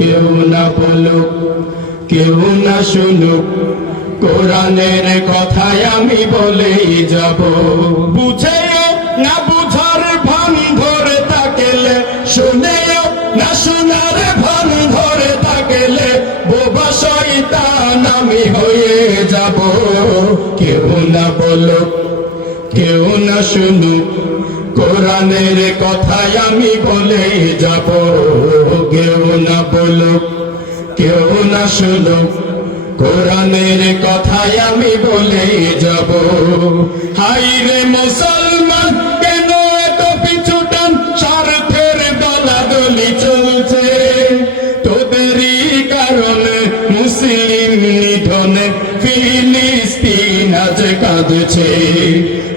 কেউ না বলুক, কেউ না শুনুক, কোরআনের কথায় আমি বলেই যাব। বুঝেও না বুঝার ভান ধরে থাকলে, শুনেও না শোনার ভান ধরে থাকলে, বোবা শয়তান আমি হয়ে যাব। কেউ না বলুক, কেউ না শুনুক, কোরআনের কথায় আমি বলেই যাব। কেউ না বলুক, কেউ না শুনুক, কোরআনের কথায় আমি বলেই যাব। হায়রে মুসলমান, কেন এত পিছুটান, স্বার্থের দলাদলি চলছে, তোদেরই কারণে মুসলিম নিধনে ফিলিস্তিন আজ কাঁদছে।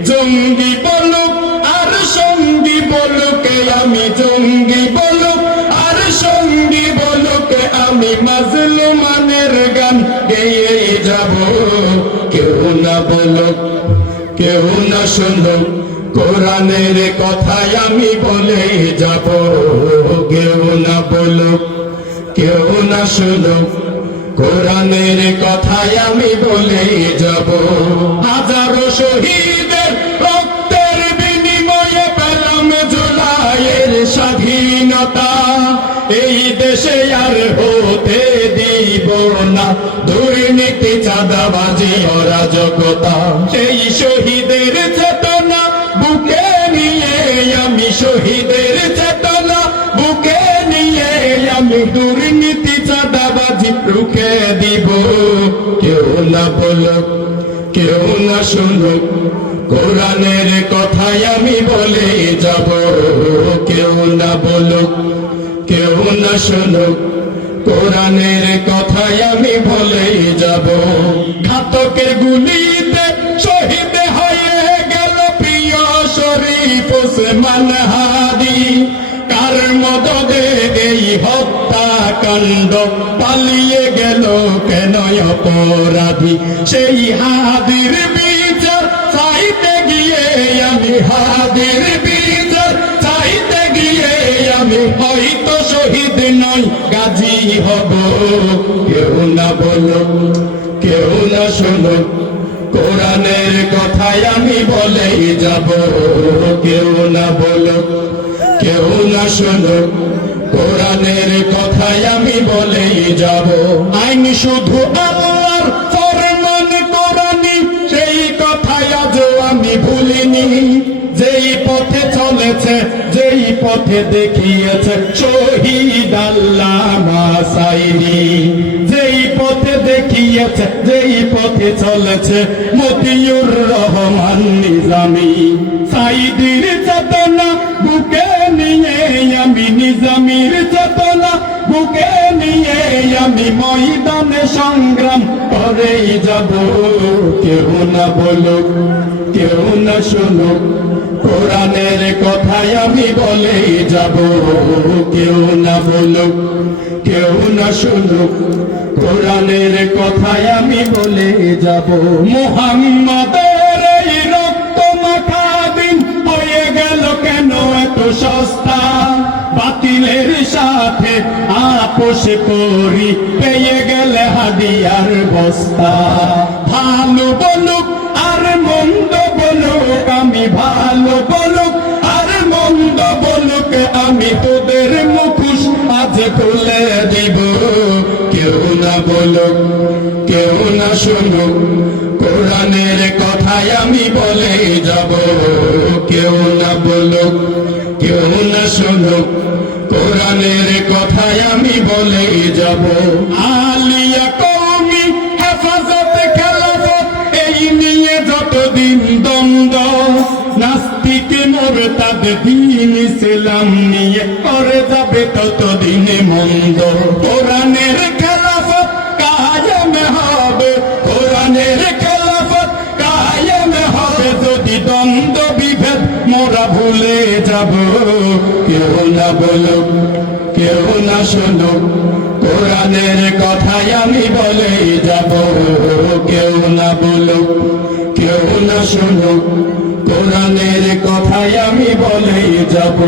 জঙ্গি বলুক আর সঙ্গী বলুক, আমি জঙ্গি বলুক আর সঙ্গী বলুক, আমি মাজলুমানের গান গেয়ে যাব। কেউ না বলুক, কেউ না শুনুক, কোরআনের কথায় আমি বলে যাব। কেউ না বলুক, কেউ না শুনুক, কোরআনের কথায় আমি বলে যাব। হাজারো শহীদের রক্তের বিনিময়ে পেলাম জুলাইয়ের স্বাধীনতা, এই দেশে আর হতে দিব না দুর্নীতি, চাঁদাবাজি, অরাজকতা। সেই শহীদের চেতনা বুকে নিয়ে আমি, শহীদের চেতনা বুকে নিয়ে আমি দুর্নীতি, চাঁদাবাজি রুখে দিব। কেউ না বলুক, কেউ না শুনুক, কোরআনের কথায় আমি বলে যাব। কেউ না বলুক, কেউ না শুনুক, কোরআনের কথায় আমি বলে যাব। ঘাতকের গুলিতে শহীদ হয়ে গেল প্রিয় শরীফ ওসমান হাদি, কার মদদে এই হত্যাকাণ্ড, পালিয়ে গেল কেন অপরাধী? সেই হাদির বিচার চাইতে গিয়ে আমি, হাদির বিচার চাইতে গিয়ে আমি হয়তো শহীদ নই, গাজী হব। কেউ না বলুক, কেউ না শুনুক, কোরআনের কথায় আমি বলেই যাব। কেউ না বলুক, কেউ না শুনুক, কোরআনের কথায় আমি বলেই যাব। আইন শুধু আল্লাহর ফরমান কোরআনি, সেই কথায় আজও আমি ভুলিনি। যেই পথে চলেছে, যেই পথে দেখিয়েছে শহীদ আল্লামা সাঈদী, যেই পথে দেখিয়েছে, যেই পথে চলেছে মতিউর রহমান নিজামী। সাঈদীর চেতনা বুকে নিয়ে আমি, নিজামীর চেতনা বুকে নিয়ে আমি ময়দানে সংগ্রাম করেই যাব। কেউ না বলুক, কেউ না শুনুক, কোরআনের কথায় আমি বলেই যাব। কেউ না বলুক, কেউ না শুনুক, কোরআনের কথায় আমি বলে যাব। মুহাম্মাদের এই রক্ত মাখা দিন হয়ে গেল কেন এত সস্তা? বাতিলের সাথে আপোষ করি, পেয়ে গেলে হাদিয়ার বস্তা। ভালো বলুক আর মন্দ বলুক, আমি ভালো বলুক আর মন্দ বলুক, আমি তোদের মুখোশ আজ খুলে দিব। কেউ না বলুক, কেউ না শুনুক, কোরআনের কথায় আমি বলে যাব। কেউ না বলুক, কেউ না শুনুক, কোরআনের কথায় আমি বলে যাব। আলিয়া কওমি হেফাজত খেলাফত, এই নিয়ে যতদিন দ্বন্দ্ব, নাস্তিক মুরতাদ দ্বীন ইসলাম নিয়ে করে যাবে ততদিন মন্দ। কোরআনের খেলাফত কায়েম হবে, কোরআনের খেলাফত কায়েম হবে, যদি দ্বন্দ্ব বিভেদ মোরা ভুলে যাব। কেউ না বলুক, কেউ না শুনুক, কোরআনের কথায় আমি বলে যাব। কেউ না বলুক, কেউ না শুনুক, কোরআনের কথায় আমি বলে যাব।